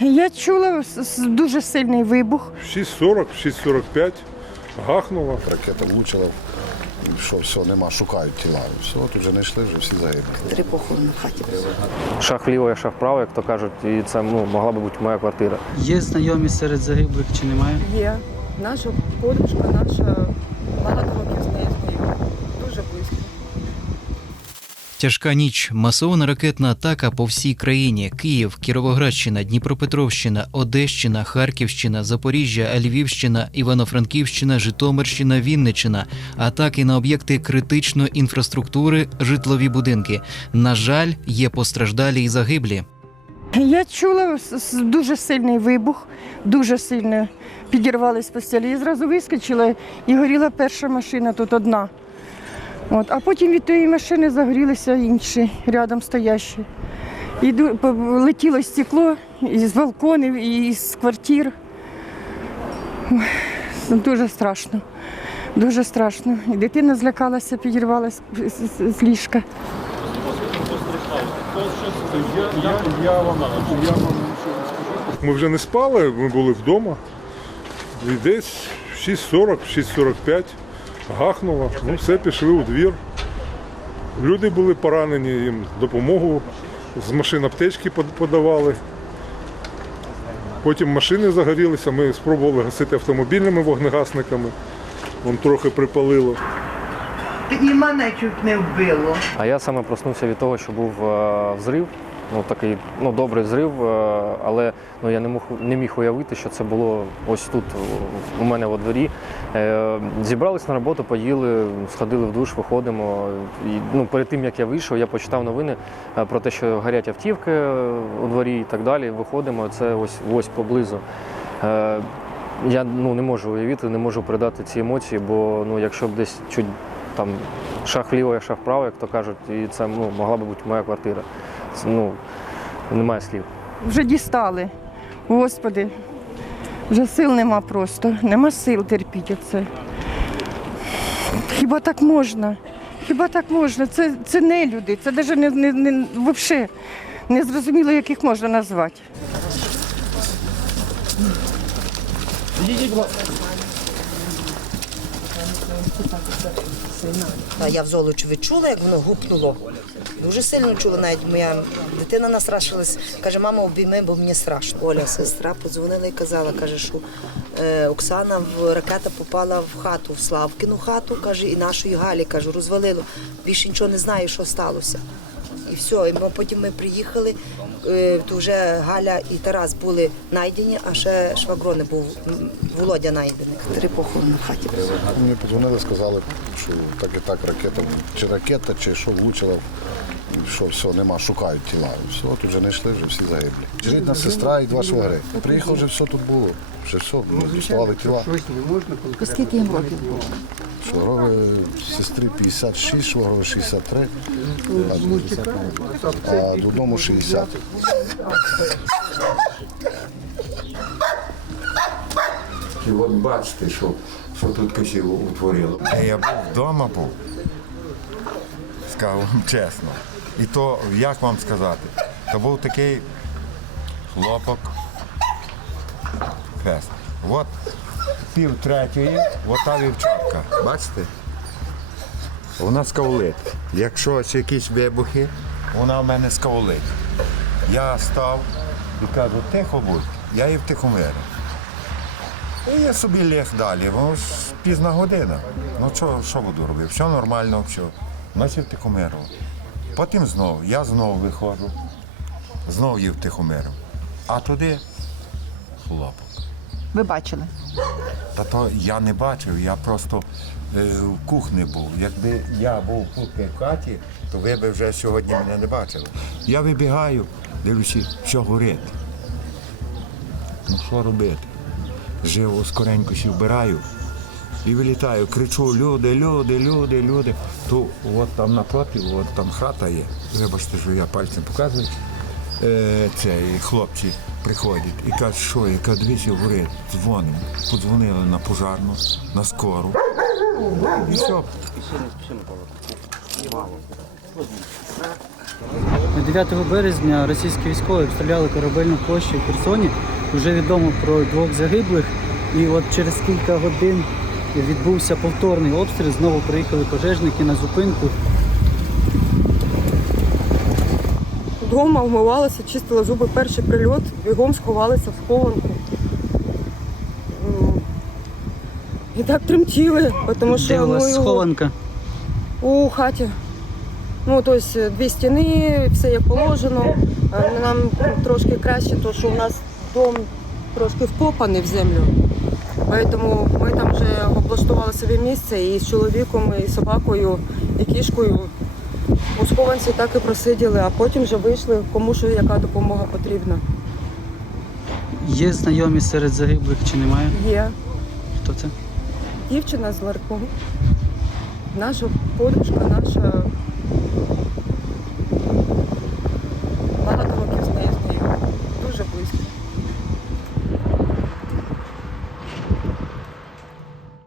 Я чула дуже сильний вибух. 6.40, 6.45 гахнуло. Ракета влучила, що все, нема, шукають тіла. Все, тут вже не йшли, вже всі загинули. Три похорони в хаті. Шах вліво, я шах вправо, як то кажуть, і це ну, могла би бути моя квартира. Є знайомі серед загиблих чи немає? Є. Наша подружка, наша багато років з нею знайома. Дуже близько. Тяжка ніч, масована ракетна атака по всій країні: Київ, Кіровоградщина, Дніпропетровщина, Одещина, Харківщина, Запоріжжя, Львівщина, Івано-Франківщина, Житомирщина, Вінниччина, атаки на об'єкти критичної інфраструктури, житлові будинки. На жаль, є постраждалі і загиблі. Я чула дуже сильний вибух, дуже сильно підірвались постелі. Я зразу вискочила і горіла перша машина, тут одна. От, а потім від тієї машини загорілися інші рядом стоящі. І летіло стекло із балконів, і з квартир. Дуже страшно. Дуже страшно. І дитина злякалася, підірвалася з- з- з ліжка. Ми вже не спали, ми були вдома. І десь 6.40, 6.45 гахнуло. Ну, все, пішли у двір. Люди були поранені, їм допомогу з машин аптечки подавали. Потім машини загорілися, ми спробували гасити автомобільними вогнегасниками. Вон трохи припалило. І мене чуть не вбило. А я саме проснувся від того, що був е, взрив. Ну такий ну добрий взрив, е, але ну я не мог не міг уявити, що це було ось тут, у мене во дворі. Е, Зібрались на роботу, поїли, сходили в душ, виходимо. І ну перед тим як я вийшов, я почитав новини е, про те, що горять автівки у дворі і так далі. Виходимо. Це ось ось поблизу. Я ну не можу уявити, не можу передати ці емоції, бо ну якщо б десь чуть там шах вліво, я шах вправо, як то кажуть, і це ну, могла би бути моя квартира. Це, ну, немає слів. Вже дістали. Господи, вже сил нема просто. Нема сил терпіти це. Хіба так можна? Хіба так можна? Це, це не люди, це навіть не, не, не, вообще не зрозуміло, як їх можна назвати. Та я в Золочеві чула, як воно гупнуло. Дуже сильно чула, навіть моя дитина настрашилась. Каже, мама, обійми, бо мені страшно. Оля, сестра, подзвонила і казала, каже, що е, Оксана в ракета попала в хату, в Славкину хату, каже, і нашої Галі, каже, розвалило. Більше нічого не знаю, що сталося. І все, і ми, потім ми приїхали, е, то вже Галя і Тарас були знайдені, а ще швагро не був, Володя знайдений. Три похорони в хаті. Мені подзвонили, сказали, що так і так ракета, чи ракета, чи що влучила, що все, нема, шукають тіла. Все, тут вже не йшли, вже всі загиблі. Рідна сестра і два швагри. Приїхав, вже все тут було. Вже все, доставали тіла. Скільки їм років було? Швагрові сестри 56, швагрові 63, а додому 60. І от бачите, що, що тут косіло утворило. Я був вдома був, скажу вам чесно. І то, як вам сказати, то був такий хлопок. Фест. От пів третьої, от та вівчарка. Бачите? Вона скаулить. Якщо якісь вибухи, вона в мене скаулить. Я став і кажу, тихо будь, я її втихомирив. І я собі ліг далі, бо ж пізна година. Ну що, що буду робити? Все нормально, все. Носив тихомиру. Потім знову, я знову виходжу, знову їв тихомиру. А туди хлопок. Ви бачили? Та то я не бачив, я просто е, в кухні був. Якби я був тут в хаті, то ви б вже сьогодні мене не бачили. Я вибігаю, дивлюся, що горить. Ну що робити? Живо скоренько сі вбираю і вилітаю, кричу, люди, люди, люди, люди. То от там напроти, от там хата є. Вибачте, що я пальцем показую. Е, цей хлопці приходять і кажуть, що яка двічі горить, дзвонимо. Подзвонили на пожарну, на скору. І все. 9 березня російські військові обстріляли корабельну площу в Херсоні. Вже відомо про двох загиблих. І от через кілька годин відбувся повторний обстріл. Знову приїхали пожежники на зупинку. Вдома вмивалася, чистила зуби, перший прильот, бігом сховалися в схованку. І так тремтіли, тому Де що у вас ну, схованка? у хаті. Ну, тобто дві стіни, все як положено. Е, Нам трошки краще, тому що у нас дом трошки вкопаний в землю. Тому ми там вже облаштували собі місце і з чоловіком, і з собакою, і кішкою у схованці так і просиділи, а потім вже вийшли, кому що яка допомога потрібна. Є знайомі серед загиблих чи немає? Є Хто це? дівчина з ларьком, наша подружка, наша